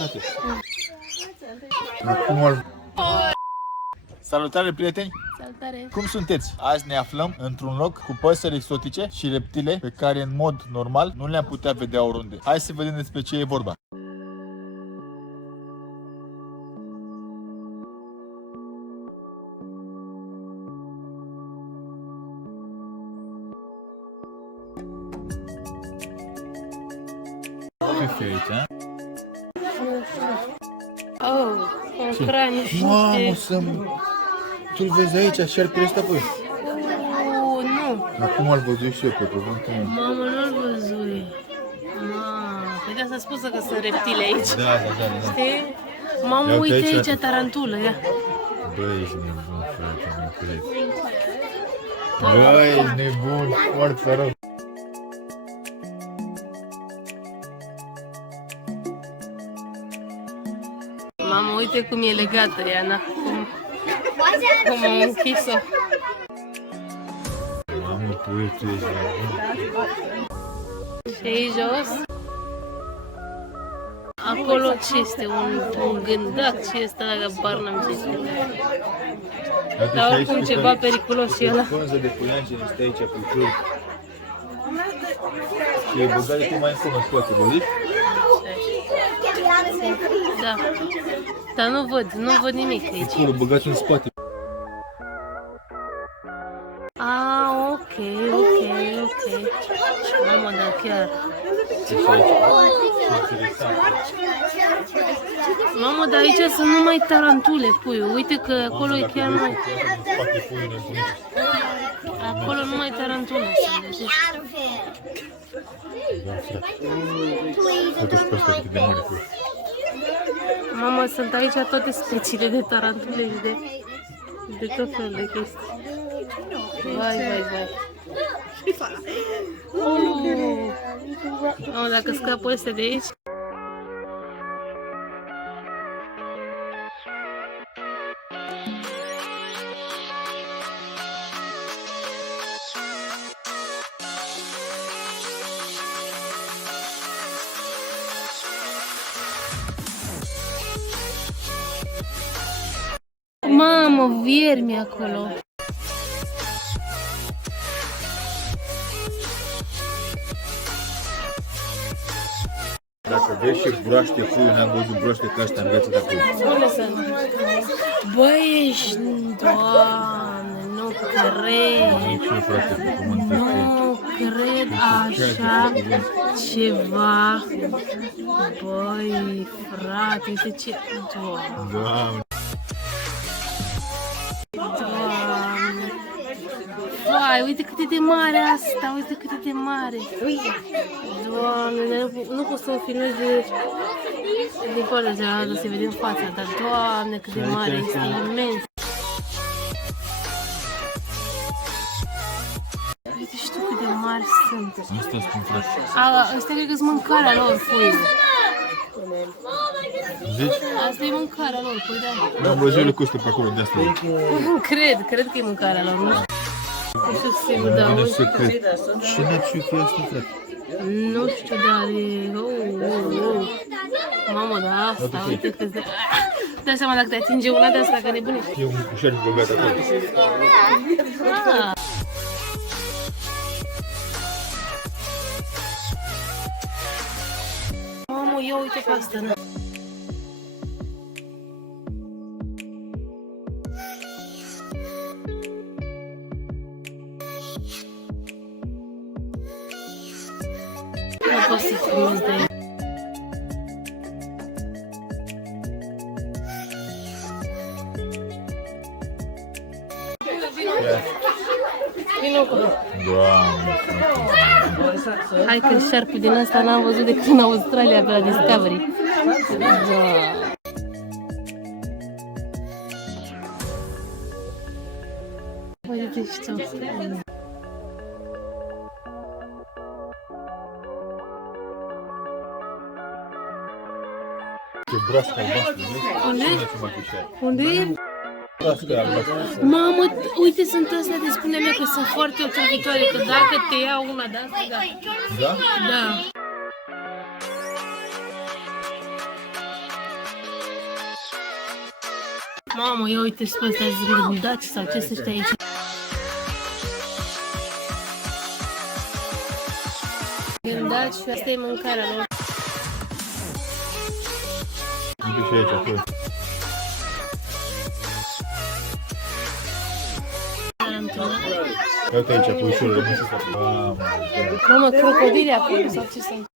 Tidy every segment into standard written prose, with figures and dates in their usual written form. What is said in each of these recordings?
frate. Acum Salutare, prieteni! Salutare! Cum sunteți? Azi ne aflăm într-un loc cu păsări exotice și reptile pe care în mod normal nu le-am putea vedea oriunde. Hai să vedem despre ce e vorba. Ce fi aici, a? Oh, un craniu și Mamă, niște... Tu-l vezi aici, șerpele ăsta, băi? Nu. Acum îl văzui și eu pe cuvântul meu. Mamă, nu-l văzui. Păi de asta spusă că sunt reptile aici. Da. Știi? Mamă, uite aici tarantulă, ia. Băi, ești nebun, frate, nu cred. Băi, ești nebun, foarte rău. Mamă, uite cum e legată, Iana. Cum am închis-o. Mamă, puiul, tu ești nebun. Și aici jos. Acolo ce este? Un gândac? Ce este ăla? Bar n-am ce este. Dar oricum ceva periculos și ăla. Pânză de puianjen este aici pe jur. Și e băgat de cum mai încolo în spate, văd? Da. Dar nu văd nimic aici. Acolo băgat în spate. Ok. Mamă, da, chiar. Mamă, dar aici sunt numai tarantule, puiu. Uite că acolo e chiar mai... Acolo numai tarantule sunt. Da, frate. Uite-și pe ăsta cât de mare, puiu. Mamă, sunt aici toate speciile de tarantule și de tot felul de chestii. Vai. Mamă, dacă scapă ăstea de aici... Mamă, viermi acolo. Dacă vezi și broaște, puiul, n-am văzut broaște ca asta în viața de acolo. Unde sunt? Băi, ești... Doamne, nu cred. Nici nu, frate, pe pământ. Nu cred așa ceva. Băi, frate, uite ce... Doamne. Doamne. Vai, uite cât e de mare asta, uite cât e de mare. Doamne, nu pot să o filmez din partea cealaltă, să vedem fața, dar Doamne, cât de mare, este imens. Uite și tu cât de mari sunt. Asta spun, frate. Astea cred că-s mâncarea lor, puiul. Zici? Asta e mâncarea lor, pui, da. N-am văzut le costă pe acolo, de asta. Cred că e mâncarea lor, nu știu. Nu știu sigur, da. Și n-a ce fi asta, frate? Nu știu, dar e... Mamă, da, asta, uite cât de... Dai seama dacă te atinge una de asta, că nebunești. E un șerpi băgat acolo. Mamă, ia uite pe asta, da. Nu pot să filmez de aici. Vino cu... Doamne, frate. Hai că șarpul din ăsta n-am văzut decât în Australia pe la Discovery. Da. Uite și tu. Ce broască albastră, Unde? Unde? Unde? Mamă, uite, sunt astea de spune-mi că sunt foarte otrăvitoare, că dacă te ia una de asta, da. Da? Da. Mamă, ia uite și pe ăstea zgândaci sau ce să știi aici. Gândaci și asta e mâncarea lor. Uite și aici, acolo. Uite aici, cu ușurul, nu știu să fac. Mamă, crocodile acolo sau ce sunt?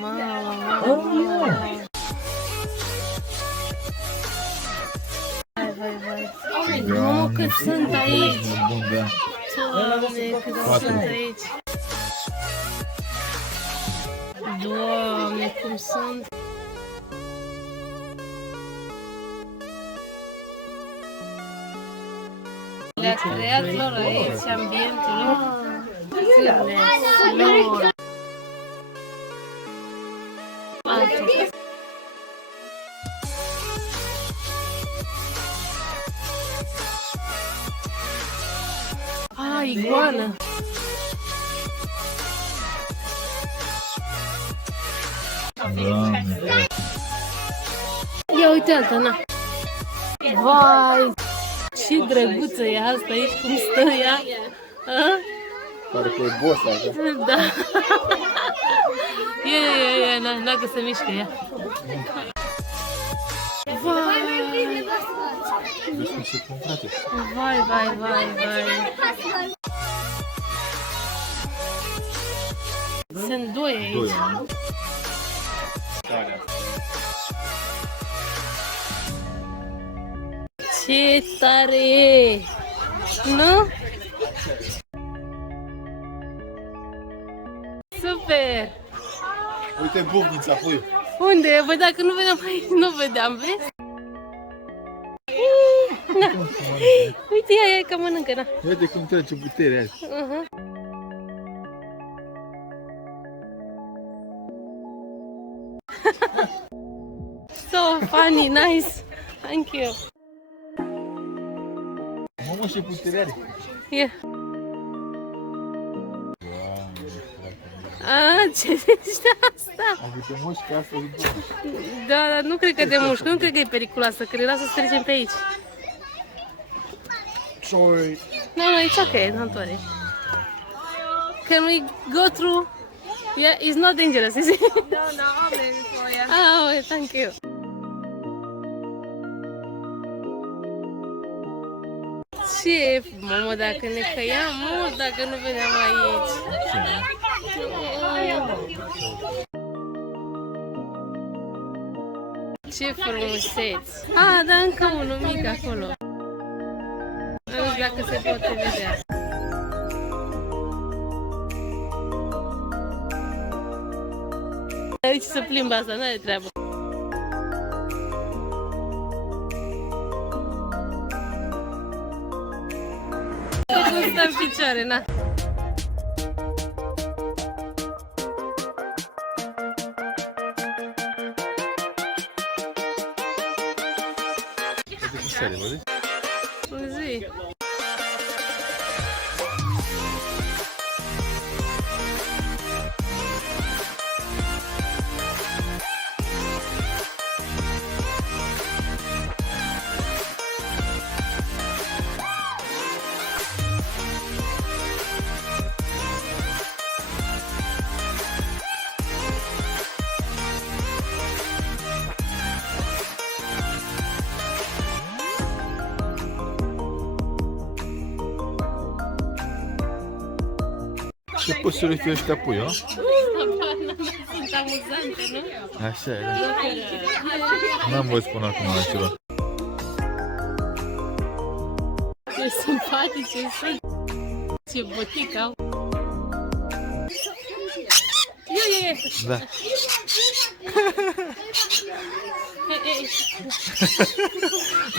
Vai. Mamă, cât sunt aici! Bun, da. Doamne, cât sunt aici! Doamne, cum sunt! Le-a creat lor aici ambientul. Cârne, lor. Altul. Ah, iguană! Doamne. Ia uite altă, na! Vai! Ce drăguță e asta aici, cum stă ea! A? Pare că e boss așa. Da! E, n-a că se mișcă ea. Vai! Vezi cum se pun, frate? Vai! Sunt doi aici. Doi, Ce tare e! Nu? Super! Uite bufnița, puiu. Unde e? Băi, dacă nu vedeam aici, nu vedeam, vezi? Na. Uite, ea e că mănâncă, na. Uite cum trece puterea aia. So funny, nice. Thank you. Mamă, ce putere are. Yeah. Ce zici de asta? Am câte mușchi asta e bună. Da, dar nu cred că de mușchi, nu cred că e periculoasă, că le lasă să trecem pe aici. Sorry. No, it's okay, don't worry. Can we go through? Yeah, it's not dangerous, is it? No, I'll move it for you. Ah, okay, thank you. Ce, mamă, dacă ne căiam mult, dacă nu veneam aici. Ce frumuseți! Ah, da, încă unul mic acolo. Nu știu dacă se poate vedea. Aici se plimbă asta, n-are treabă. Nu stă în picioare, na. Zi. Ce păsări fi ăștia pui, a? Sunt amuzante, nu? Așa e. N-am văzut până acum la ceva. Ce simpatice sunt! Ce botic au! Ia! Da.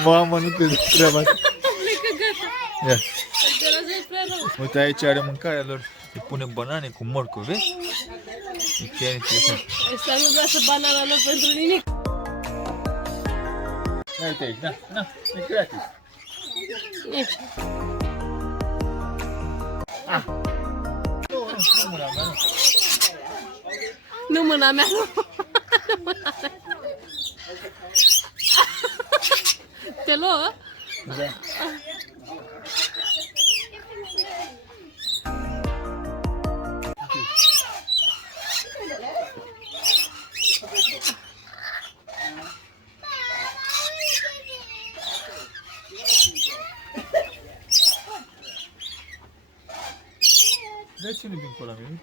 Mamă, nu te dă treaba asta. Plecă, gata! Ia. Deranjă e prea rău! Uite, aici are mâncarea lor. Îi pune banane cu morcov, vezi? E chiar interesant. Ăsta nu lasă banana lor pentru nimic! Uite aici, na, e gratis. Nu mâna mea, nu. Nu mâna mea, nu. Nu mâna mea. Te luă? Da. De ce nu vin cu ăla mie?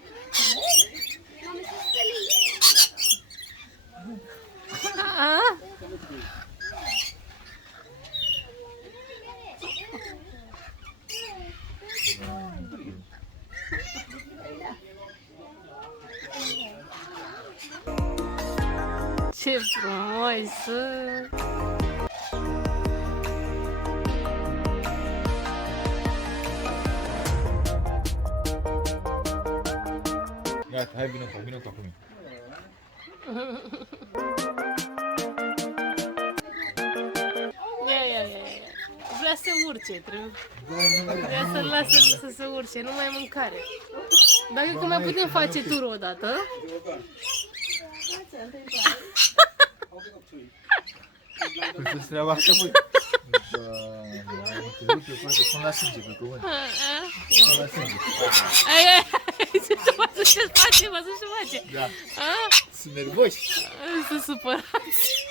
Ce frumos sunt! Gata, hai, vină cu mine. Ia. Vrea să urce, trebuie. Vrea să-l lasă să se urce, nu mai mâncare. Dacă că mai putem face turul odată. Păi să-ți treaba asta, băi. Te duc eu, poate, pun la sânge, pe cuvânt. Pun la sânge. Ce face, mă, ce face? Da. Sunt nervoși. Sunt supărați.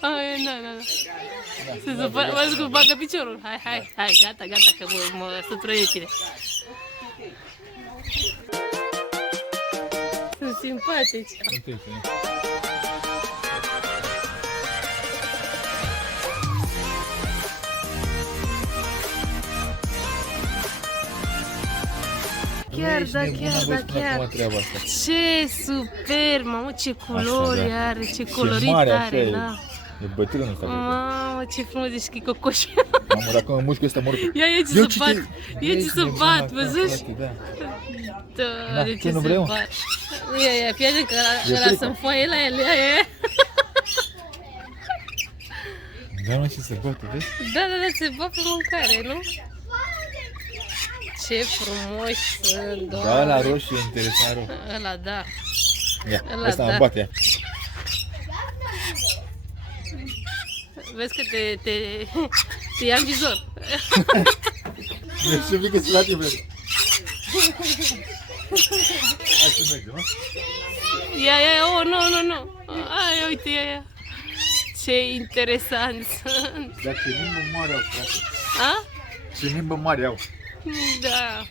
Na. Se supără, mă zic, bagă piciorul. Hai, gata, că mă sătură tine. Sunt simpatici. Chiar. Ce super, mamă, ce culori are, ce colorit are, da. E bătrân ăsta. Mamă, ce frumos, ești chicocoș. Mamă, dacă mă mușc ăsta mor. Ia ce să bat, văzuși? Da, ce nu vreau? Ia, fii că ăla să-mi foaie la el, ia. Da, mă, ce se bate, vezi? Da, se bat pe mâncare, nu? Ce frumoși sunt, doamne. Da, ăla roșu e interesant rău. Ăla, da. Ia, ăsta mă bate, ia. Vezi că te ia în vizor. Eu știu mică și la tine, vrede. Hai să mergem, nu? Ia, nu. Ai, uite, ia. Ce interesant sunt. Dar ce limbă mare au, frate. A? Ce limbă mare au. Da.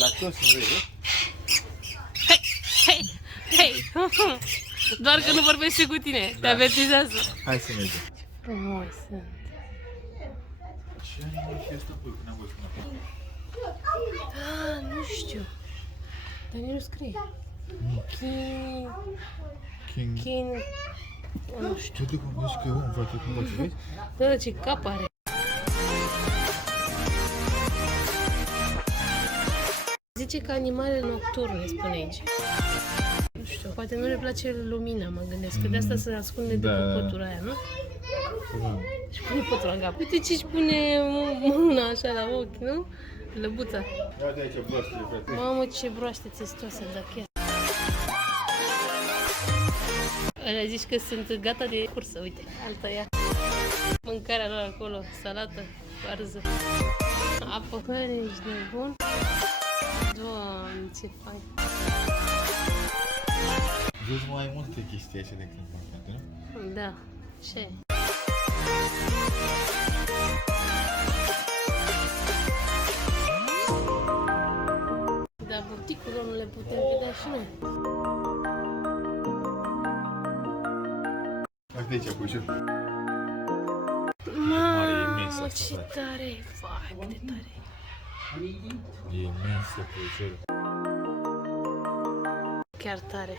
Dar toți nu vezi, Hei. Doar că nu vorbești și cu tine, te avertizează. Hai să mergem. Frumos sunt. Ce animal și ăsta, băi, că n-am văzut până acum? Nu știu. Dar nu scrie. King. Nu știu. Tu de cum zici că e om, frate, cum faci, vezi? Da, ce cap are. Zice că animale nocturne, spune aici. Nu știu, poate nu le place lumina, mă gândesc, că de asta se ascunde după pătura aia, nu? Și pune pătura în cap. Uite ce-și pune mâna așa la ochi, nu? Lăbuța. Uite aici broastele, frate. Mamă, ce broaște țestoase, dar chiar. Alea zici că sunt gata de cursă, uite, alta ea. Mâncarea lor acolo, salată, varză, apă. Bă, ești nebun? Doamne, ce fain. Vezi mai multe chestii așa de când frate, nu? Da, ce? Dar buticul nu le putem vedea și noi. Uite aici, puișor. Mamă, ce tare! Vai, cât de tare! E imensă, puișor. Chiar tare.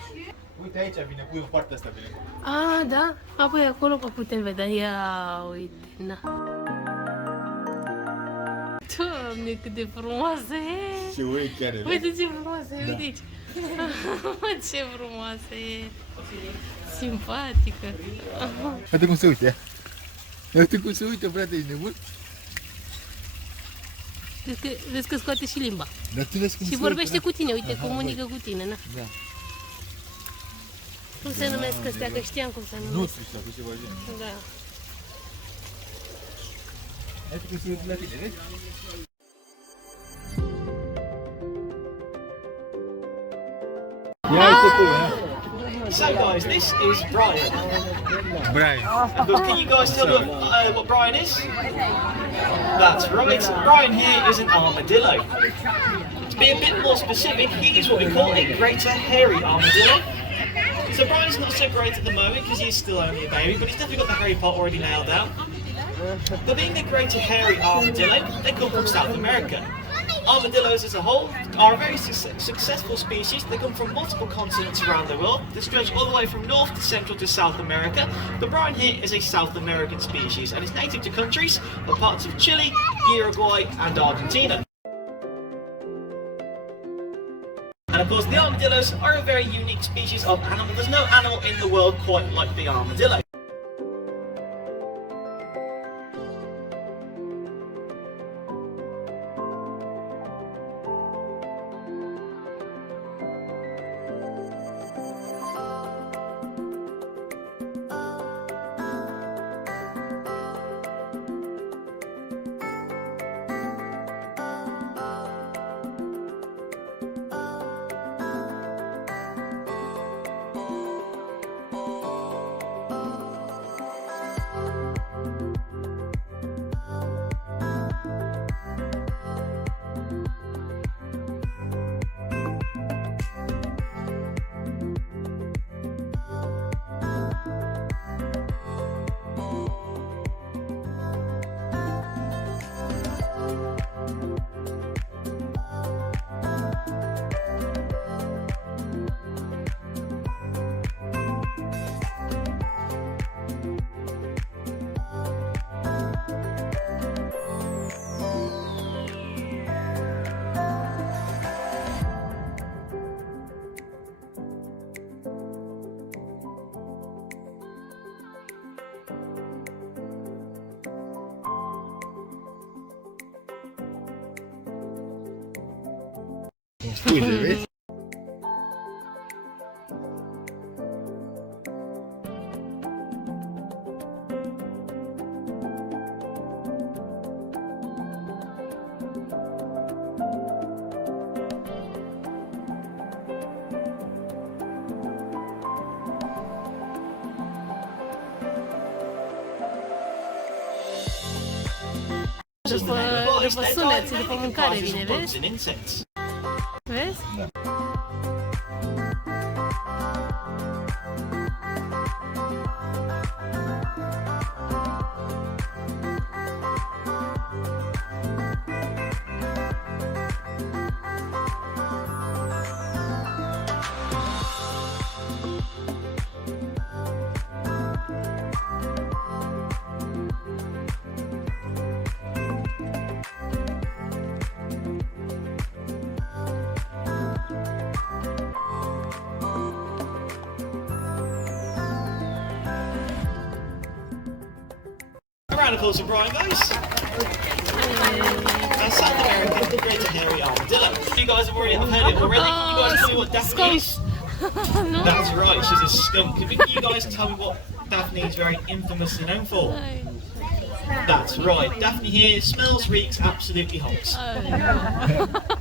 Uite aici vine, pui în partea asta, vine. A, da? Apoi acolo putem vedea. Ia, uite, na. Doamne, cât de frumoasă e! Ce urechi are, uite ce frumoasă e, uite aici. Ce frumoasă e! Simpatică. Uite cum se uite, ia. Uite cum se uită, frate, ești nebun? Vezi că scoate și limba. Dar tu vezi cum Și vorbește cu tine, uite, comunică cu tine, na. Da. Cum se numesc astea, că știam cum se numesc. Nu știu, sau ceva genul. Da. Hai să se uită la tine, vezi? Ia uite tu, ha? So guys, this is Brian. Brian. Can you guys tell me what Brian is? That's right. Brian here is an armadillo. To be a bit more specific, he is what we call a greater hairy armadillo. So Brian's not so great at the moment because he's still only a baby, but he's definitely got the hairy part already nailed down. But being a greater hairy armadillo, they come from South America. Armadillos as a whole are a very successful species. They come from multiple continents around the world. They stretch all the way from North to Central to South America. But Brian here is a South American species and is native to countries of parts of Chile, Uruguay and Argentina. And of course the armadillos are a very unique species of animal. There's no animal in the world quite like the armadillo. Uite, vezi? După sunet, după mâncare vine, vezi? Vezi? Da. A round of applause for Brian, guys. South American greater hairy armadillo. You guys have already heard it already. You guys tell me what Daphne is. No? That's right, she's a skunk. Can you guys tell me what Daphne is very infamously known for? That's right, Daphne here smells, reeks, absolutely honks.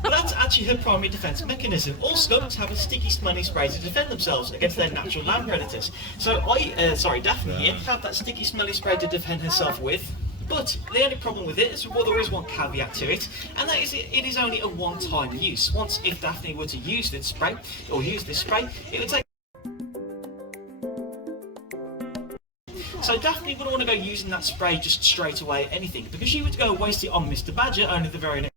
But that's actually her primary defence mechanism. All skunks have a sticky, smelly spray to defend themselves against their natural land predators. So Daphne here, have that sticky, smelly spray to defend herself with. But the only problem with it is, well, there is one caveat to it, and that is it is only a one-time use. Once, if Daphne were to use this spray, it would take. So Daphne wouldn't want to go using that spray just straight away at anything, because she would go waste it on Mr. Badger only the very next.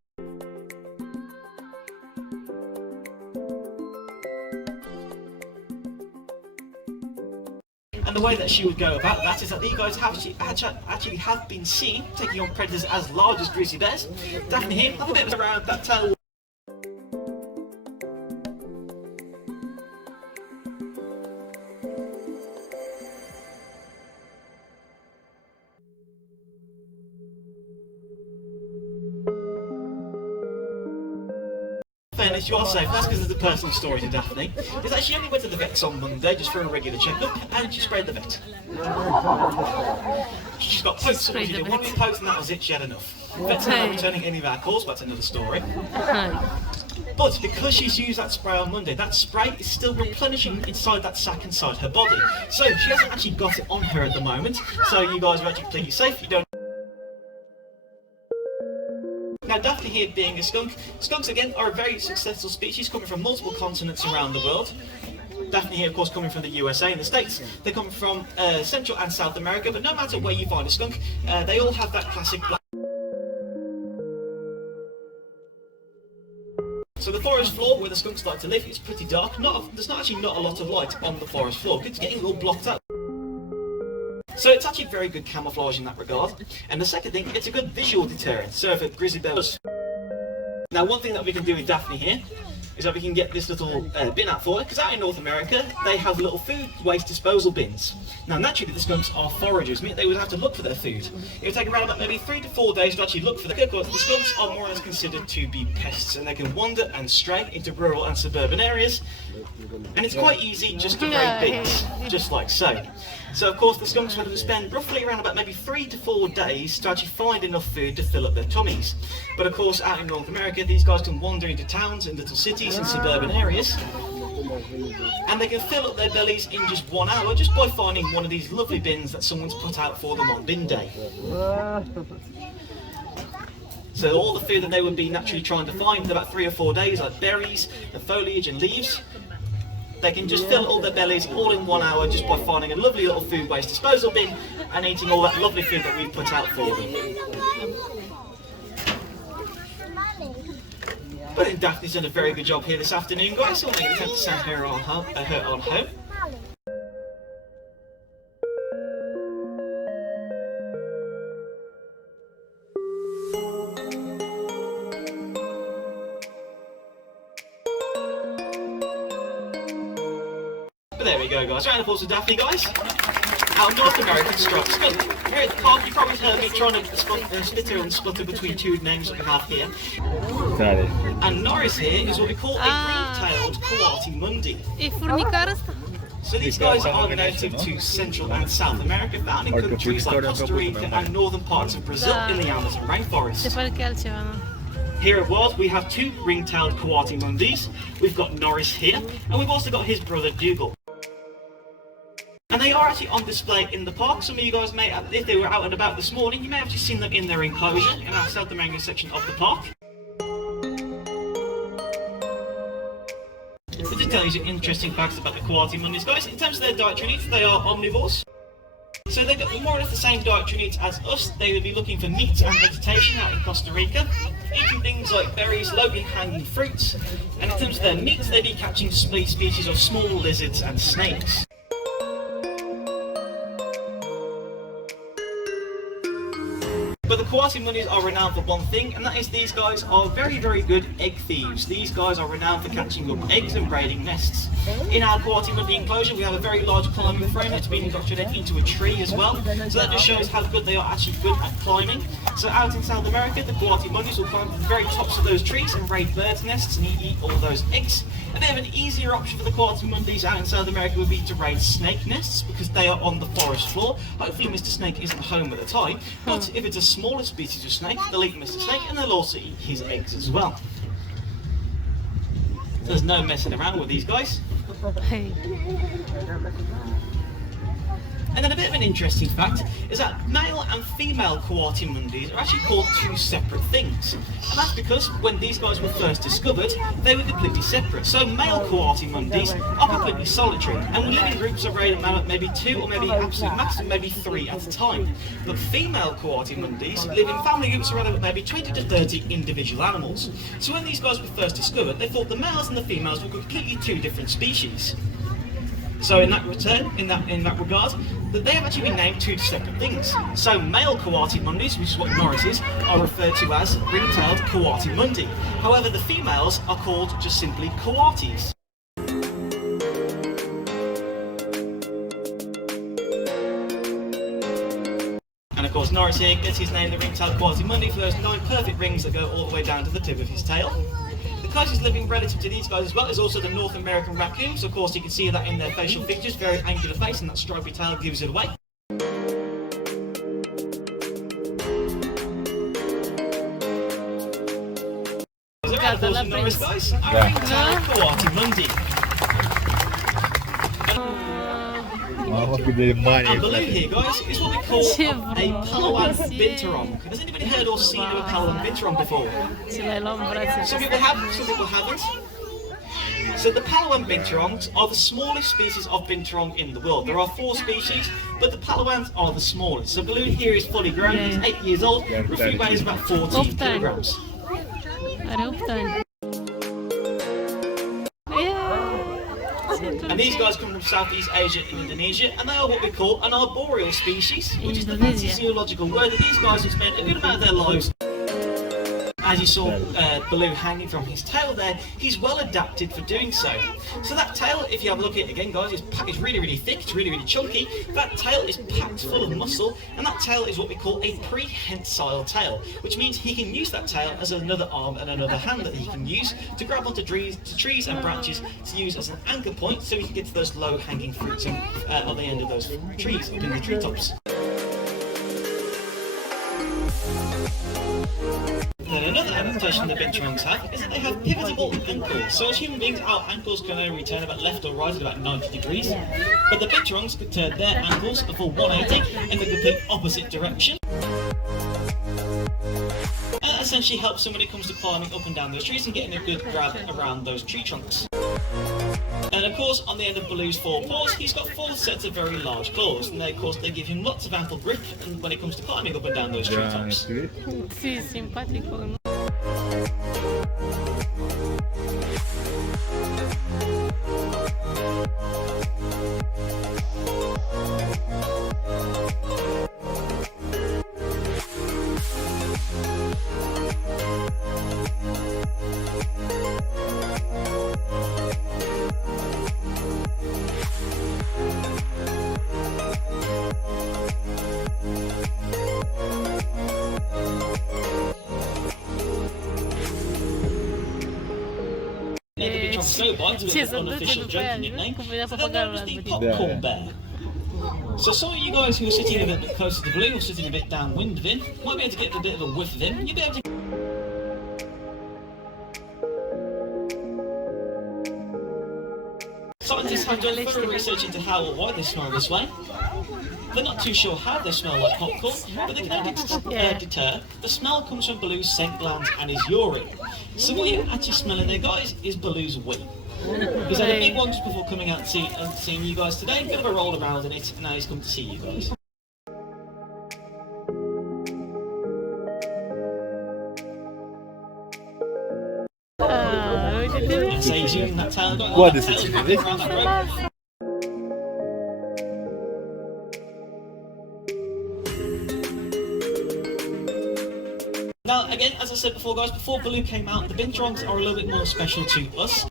And the way that she would go about that is that you guys actually have been seen taking on predators as large as grizzly bears. Daphne here, have a bit around that tail. fairness, you are safe. That's because there's a personal story to Daphne. Is that she only went to the vets on Monday just for a regular checkup, and she sprayed the vet. She's got pokes. She did one poke, and that was it. She had enough. Vets are not returning any of our calls, but that's another story. But because she's used that spray on Monday, that spray is still replenishing inside that sac inside her body. So she hasn't actually got it on her at the moment. So you guys are actually completely safe. You don't. Now Daphne here being a skunk, skunks again are a very successful species coming from multiple continents around the world. Daphne here of course coming from the USA and the States. They come from Central and South America, but no matter where you find a skunk, they all have that classic black. So the forest floor where the skunks like to live is pretty dark. There's actually not a lot of light on the forest floor. It's getting all blocked out. So it's actually very good camouflage in that regard. And the second thing, it's a good visual deterrent. So if a grizzly bear was... Now one thing that we can do with Daphne here is that we can get this little bin out for her, because out in North America they have little food waste disposal bins. Now naturally the skunks are foragers, meaning they would have to look for their food. It would take around about maybe 3 to 4 days to actually look for them, because the skunks are more or less considered to be pests, and they can wander and stray into rural and suburban areas, and it's quite easy just to raid bins, just like so. So of course the skunks will spend roughly around about maybe 3 to 4 days to actually find enough food to fill up their tummies. But of course out in North America these guys can wander into towns and little cities and suburban areas, and they can fill up their bellies in just 1 hour just by finding one of these lovely bins that someone's put out for them on bin day. So all the food that they would be naturally trying to find in about 3 or 4 days, like berries and foliage and leaves, they can just fill all their bellies all in 1 hour just by finding a lovely little food waste disposal bin and eating all that lovely food that we've put out for them. But then Daphne's done a very good job here this afternoon, guys, so I'm going to attempt to send her on home. But there we go, guys. Round of applause for Daphne, guys. Our North American striped skunk. Here at the park, you probably heard me trying to splitter and splutter between two names that we have here. Got it. And Norris here is what we call a ring-tailed coati mundi. E furnicar ăsta? So these guys are native to Central and South America, found in countries like Costa Rica and northern parts of Brazil in the Amazon Se rainforest. pare că e altceva, nu? Here at World, we have 2 ring-tailed coati mundis. We've got Norris here, and we've also got his brother Dougal. And they are actually on display in the park. Some of you guys may, if they were out and about this morning, you may have just seen them in their enclosure in our South American section of the park. But to tell you some interesting facts about the coati mundis, guys, in terms of their dietary needs, they are omnivores. So they've got more or less the same dietary needs as us. They would be looking for meat and vegetation out in Costa Rica, eating things like berries, low-hanging hanging fruits, and in terms of their meat, they'd be catching species of small lizards and snakes. But the coati mundis are renowned for one thing, and that is these guys are very, very good egg thieves. These guys are renowned for catching up eggs and raiding nests. In our coati mundi enclosure, we have a very large climbing frame that's been indoctrinated into a tree as well. So that just shows how good they are actually good at climbing. So out in South America, the coati mundis will climb to the very tops of those trees and raid birds' nests and eat all those eggs. A bit of an easier option for the coati mundis out in South America would be to raid snake nests, because they are on the forest floor. Hopefully Mr. Snake isn't home at the time, but if it's a smaller species of snake, they'll eat Mr. Snake and they'll also eat his eggs as well. So there's no messing around with these guys. Hey. And then a bit of an interesting fact is that male and female coati mundis are actually called 2 separate things. And that's because when these guys were first discovered, they were completely separate. So male coati mundis are completely solitary and will live in groups of around maybe 2 or maybe absolute maximum maybe 3 at a time. But female coati mundis live in family groups around maybe 20 to 30 individual animals. So when these guys were first discovered, they thought the males and the females were completely 2 different species. So in that regard, that they have actually been named 2 separate things. So male coati mundis, which is what Norris is, are referred to as ring-tailed coati mundi. However, the females are called just simply coatis. And of course Norris here gets his name, the ring-tailed coati mundi, for those 9 perfect rings that go all the way down to the tip of his tail. The closest living relative to these guys as well is also the North American raccoons. Of course, you can see that in their facial features, very angular face, and that stripy tail gives it away. Gata, la prins. Guys, orangutan coati Mamă, cât de mare And e, Baloo frate. here, guys, is what we call Ce a Palawan frumos e. binturong. Has anybody heard or seen of a Palawan binturong before? Și l-ai luat în brațe. Some people have, some people haven't. So the Palawan binturongs are the smallest species of binturong in the world. There are 4 species, but the Palawans are the smallest. So Baloo here is fully grown, he's 8 years old, roughly weighs about 14 kilograms. Are 8 ani. And these guys come from Southeast Asia and Indonesia, and they are what we call an arboreal species, which is the fancy zoological word that these guys have spent a good amount of their lives. As you saw Baloo hanging from his tail there, he's well adapted for doing so. So that tail, if you have a look at it again, guys, it's really, really thick, it's really, really chunky. That tail is packed full of muscle, and that tail is what we call a prehensile tail, which means he can use that tail as another arm and another hand that he can use to grab onto trees and branches to use as an anchor point so he can get to those low-hanging fruits on the end of those trees, up in the treetops. Then another adaptation the binturongs have is that they have pivotable ankles. So as human beings, our ankles can only turn about left or right at about 90 degrees, but the binturongs could turn their ankles a full 180 in the complete opposite direction. And that essentially helps them when it comes to climbing up and down those trees and getting a good grab around those tree trunks. And of course, on the end of Baloo's 4 paws, he's got 4 sets of very large claws, and they, of course, they give him lots of ample grip when it comes to climbing up and down those treetops. Si, simpatic. Snow Bite, with an unofficial joking nickname. So they're known as the popcorn bear. So some of you guys who are sitting a bit closer to Baloo or sitting a bit downwind of him might be able to get a bit of a whiff of him. You'll be able to. Scientists have done thorough research into how or why they smell this way. They're not too sure how they smell like popcorn, but they can only deter. The smell comes from Baloo's scent glands and his urine. So what you're actually smelling there, guys, is Baloo's wee. He's had a big one just before coming out and seeing you guys today. A bit of a roll around in it, and now he's come to see you guys. And so he's using that tail. What is it? Around that rope. Now, again, as I said before, guys, before Baloo came out, the binturongs are a little bit more special to us.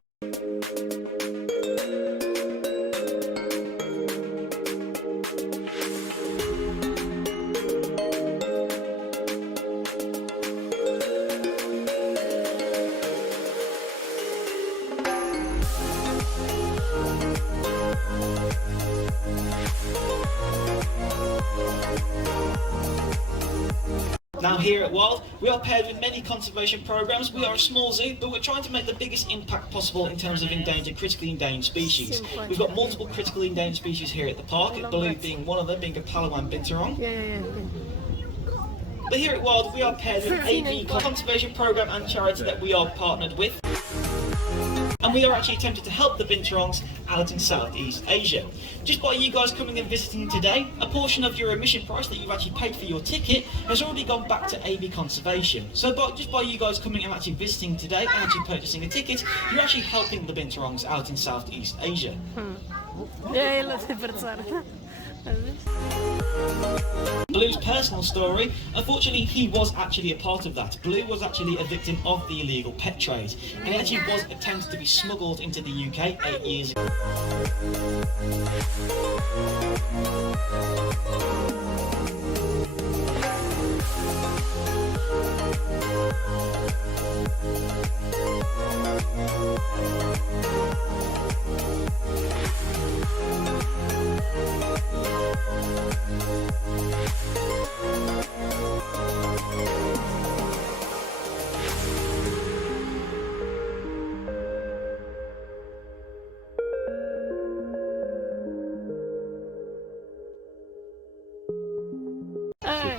Now here at Wild, we are paired with many conservation programs. We are a small zoo, but we're trying to make the biggest impact possible in terms of critically endangered species. We've got multiple critically endangered species here at the park, Baloo being one of them, being a Palawan binturong. But here at Wild, we are paired with AB conservation program and charity that we are partnered with. And we are actually attempting to help the binturongs out in Southeast Asia. Just by you guys coming and visiting today, a portion of your admission price that you've actually paid for your ticket has already gone back to AB Conservation. So just by you guys coming and actually visiting today and actually purchasing a ticket, you're actually helping the binturongs out in Southeast Asia. Baloo's personal story, unfortunately he was actually a part of that. Baloo was actually a victim of the illegal pet trade, and he actually was attempted to be smuggled into the UK 8 years ago.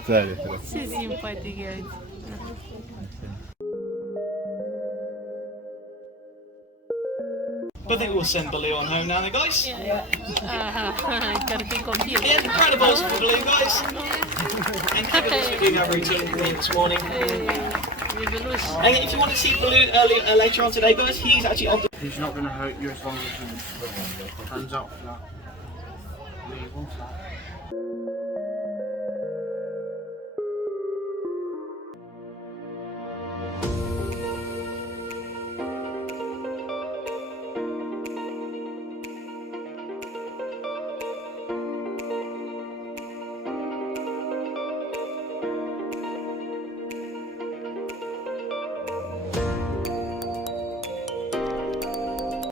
Tare, tare. Ce simpatic e aici. I think we'll send Baloo on home now then, guys. Aha, chiar că e copil. Yeah, round of applause for Baloo, guys. Thank you for doing our routine for me this morning. E beluș. And if you want to see Baloo later on today, guys, he's actually on the... He's not going to hurt you as long as you hands up flat. Leave one flat.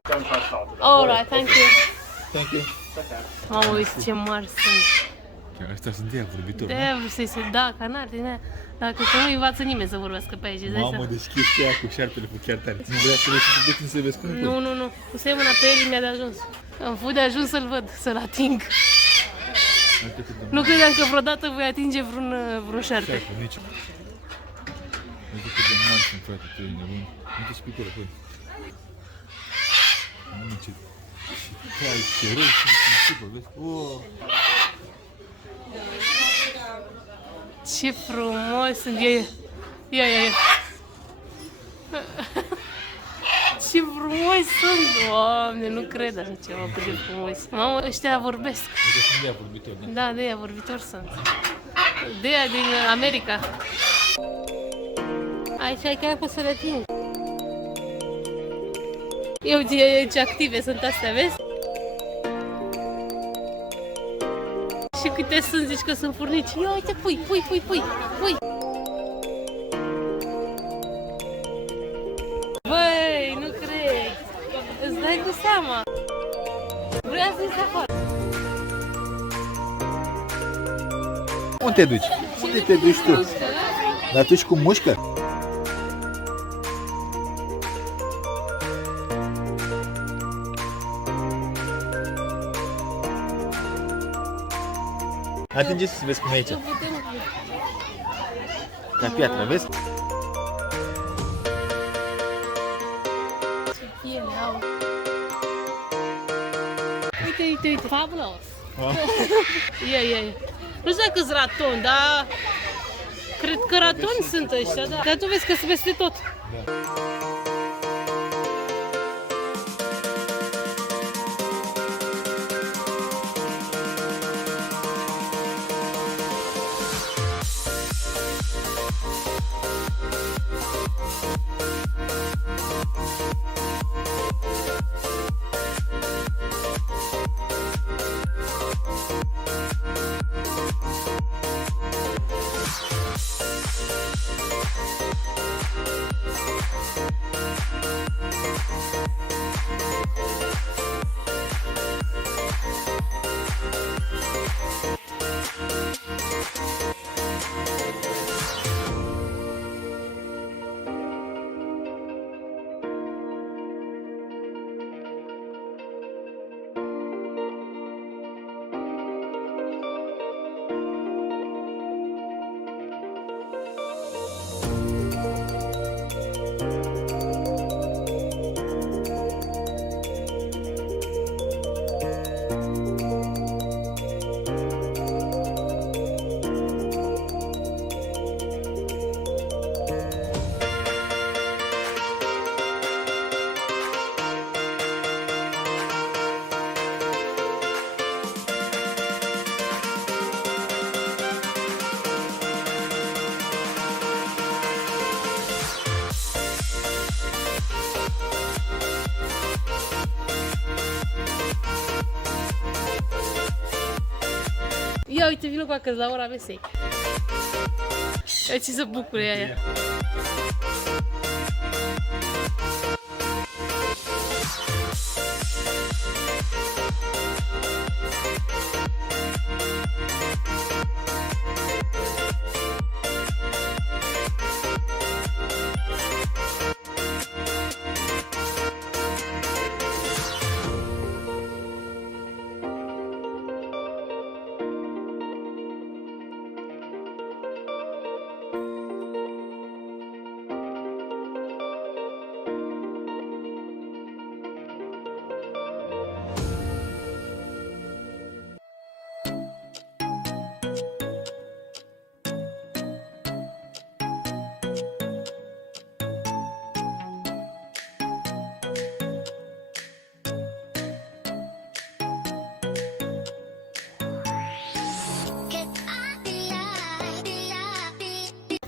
Don't press hard. Alright, thank you. Thank you. Mamă, uite ce mari sunt. Chiar ăștia sunt ea vorbitori. De-aia vreau să-i se da, canari din aia. Dacă că nu învață nimeni să vorbească pe aici, îți dai Mamă, seama? deci chestia aia cu șarpele fu chiar tare. Nu vrea să le și de când să vezi cum e. Nu. Pusei mâna pe el, mi-a de ajuns. Am fost de ajuns să-l văd, să-l ating. Nu credeam că vreodată voi atinge vreun șarpe. Șarpe, nici. Uite cât de mari sunt, frate, tu ești nebun. Uite și picură, fă. Mamă, ce cai, ce rău, ce supă, vezi? Oh. Ce frumos sunt. Ia. Ce frumos sunt. Doamne, nu cred așa ceva cât de frumos. Mamă, ăștia vorbesc. Uite sunt de ea vorbitori, da? Da, de ea vorbitori sunt. De ea din America. Aici ai chiar poți să le atingi. Eu ce active sunt astea, vezi? Și câte sunt, zici că sunt furnici. Ia uite, pui. Băi, nu cred. Îți dai cu seama. Vrea să-i se afară. Unde te duci? Unde te duci tu? Dar tu ești cu mușcă? Atinge să vezi cum e aici. Ca piatră, vezi? Ce piele au. Uite, fabulos. Ia. Nu știu dacă-s raton, dar cred că ratoni sunt ăștia, da. Dar tu vezi că sunt peste tot. Ia uite, vină cu acasă la ora mesei. Ia ce să bucure aia.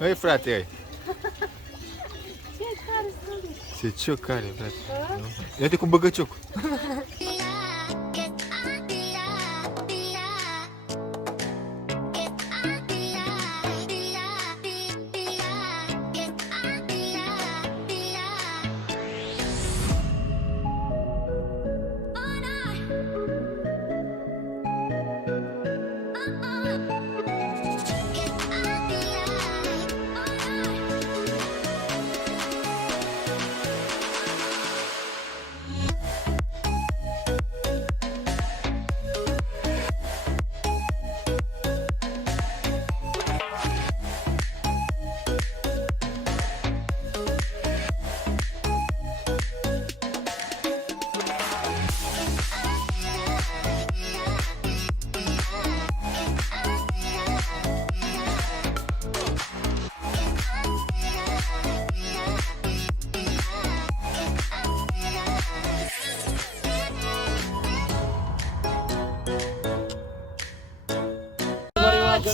Ei, frate, ai. Ce cioc are, frate. Ia-te cu băgăciocul.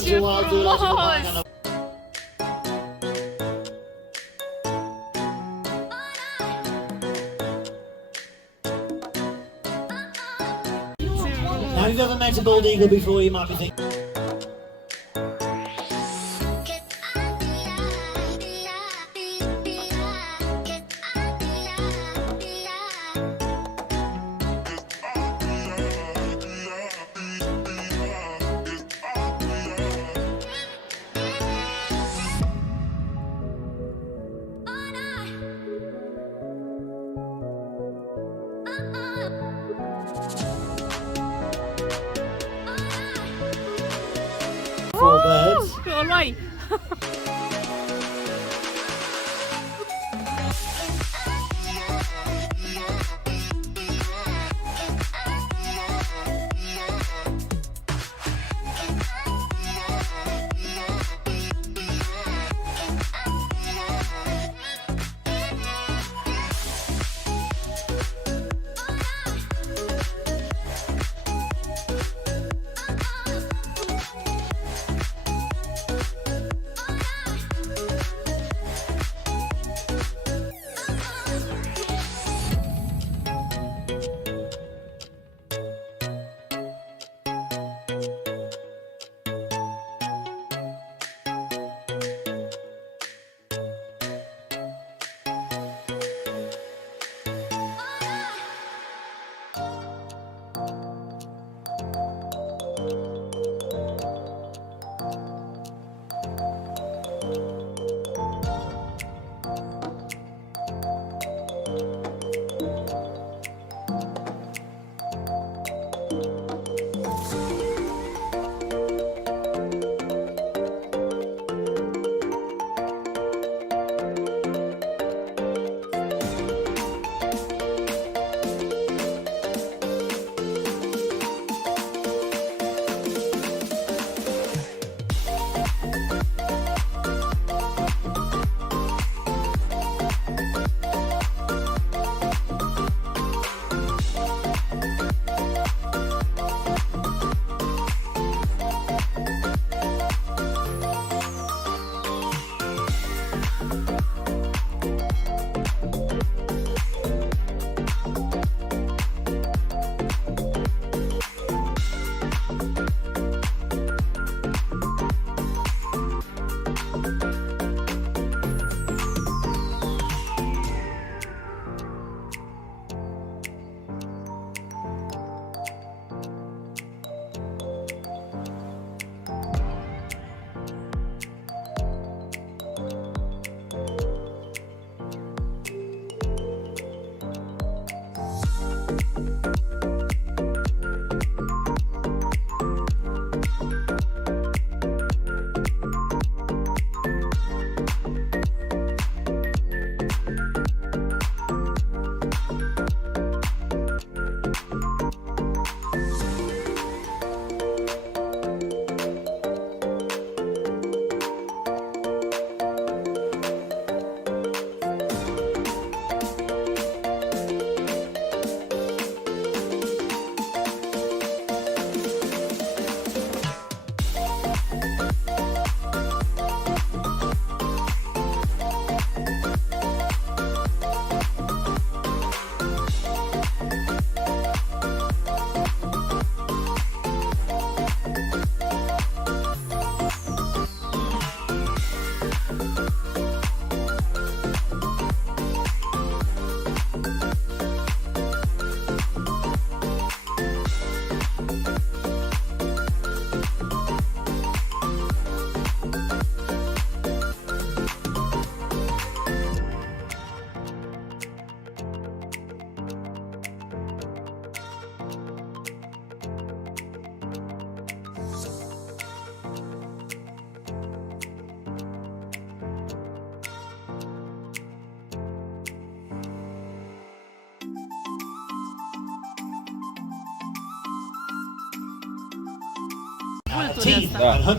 Ce frumos! Now, if you've ever met a bald eagle before, you might be thinking. Four birds. O luai! Vulturile asta. Da.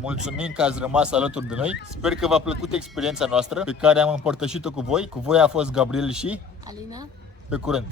Mulțumim că ați rămas alături de noi. Sper că v-a plăcut experiența noastră pe care am împărtășit-o cu voi. Cu voi a fost Gabriel și Alina? pe curând!